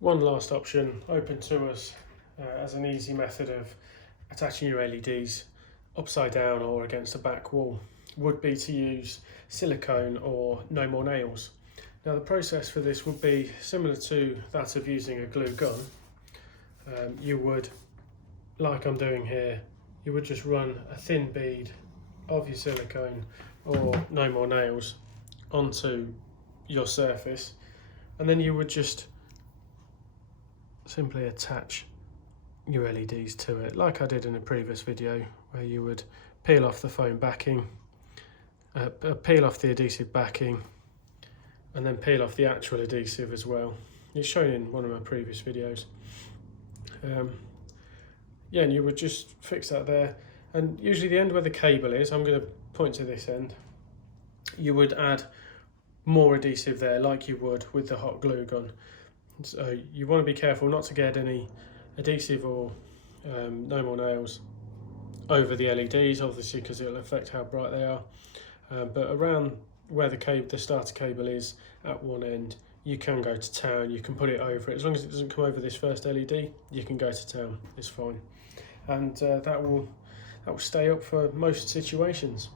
One last option open to us as an easy method of attaching your LEDs upside down or against a back wall would be to use silicone or no more nails. Now the process for this would be similar to that of using a glue gun. You would, like I'm doing here, you would just run a thin bead of your silicone or no more nails onto your surface, and then you would just simply attach your LEDs to it, like I did in a previous video, where you would peel off the foam backing, peel off the adhesive backing, and then peel off the actual adhesive as well. It's shown in one of my previous videos. Yeah, and you would just fix that there, and usually the end where the cable is, I'm going to point to this end, you would add more adhesive there like you would with the hot glue gun. So you want to be careful not to get any adhesive or no more nails over the LEDs, obviously, because it'll affect how bright they are. But around where the starter cable is at one end, you can go to town. You can put it over it. As long as it doesn't come over this first LED, you can go to town. It's fine, and that will stay up for most situations.